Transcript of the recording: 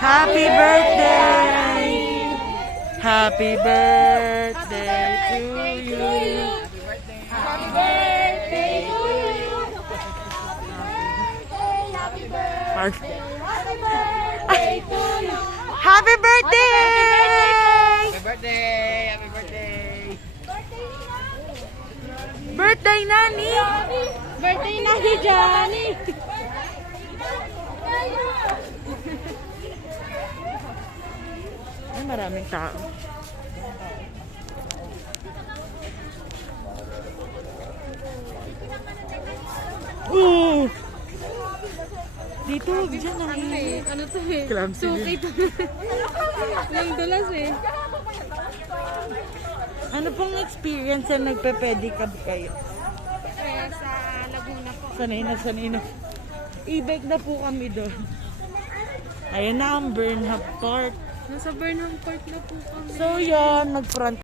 Happy birthday! Happy birthday to you! Happy birthday to you. Happy birthday. Happy birthday to you. Happy birthday! Happy birthday! Happy birthday! Birthday, Nani! Birthday na ni Johnny. Ay, maraming tao. Dito, dyan ang Ano to eh? clumsy. Sukay to. Lang dulas eh. Ano pong experience na nagpe-pedicab kayo? Kaya sa Laguna po. Sanay na. I-bike na po kami doon. Ayan na ang Burnham Park. Nasa Burnham Park na po kami. So yan, nag-front